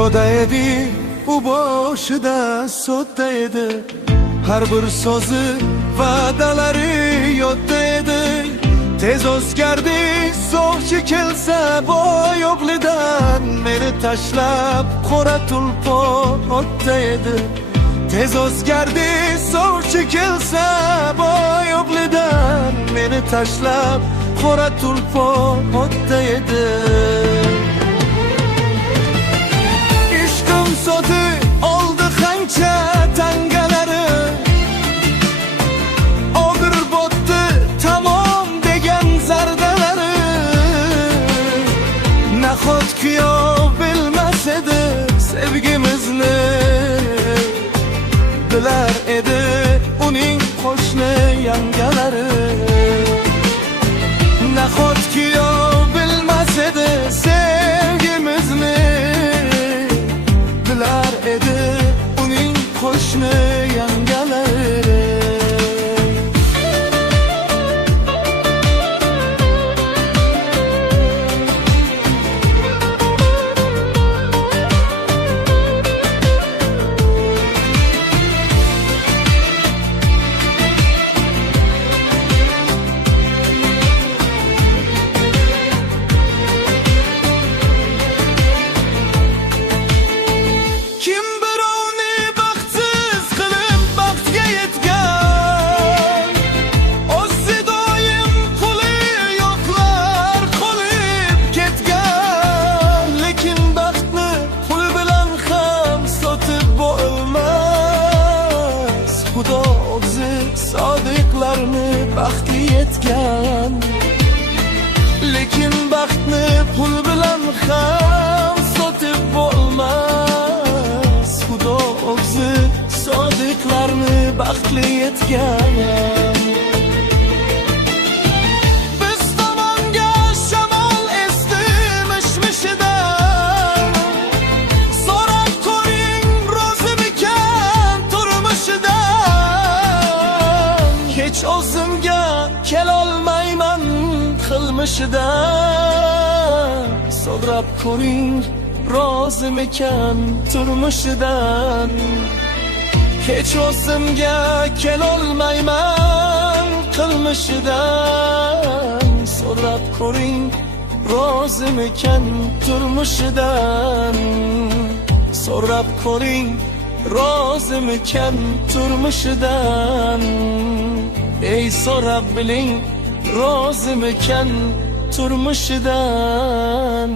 to'da edi, u boshida sodda edi. Har bir so'zi va'dalari yodda edi. Tez o'zgardi, so'ngchi kelsa boy o'g'lidan. Meni tashlab qora tulpor otda edi. Tez o'zgardi, so'ngchi kelsa boy o'g'lidan. Meni tashlab qora tulpor otda edi. Ishqim soti oldi qancha tangalari. Og'ir botdi tamom degan zardalari. Nahot kuyov bilmas edi sevgimizni. Bilar edi uning qo'shni yangalari. Nahot kuyov bilmas edi sevgimizni. Bilar edi uning qo'shni yangalari. Xudo o'zi sodiqlarni baxtli etgan. Lekin baxtni pul bilan ham sotib bo'lmas. Xudo o'zi sodiqlarni baxtli etgan. Biz tomonga shamol esdi mish-mishidan. So'rab ko'ring rozimikan turmushidan. Hech o'zimga kelolmayman qilmishidan. So'rab ko'ring rozimikan turmushidan. Hech o'zimga kelolmayman qilmishidan. So'rab ko'ring rozimikan turmushidan. So'rab ko'ring rozimikan turmushidan. Ey so'rab biling rozimikan turmushidan.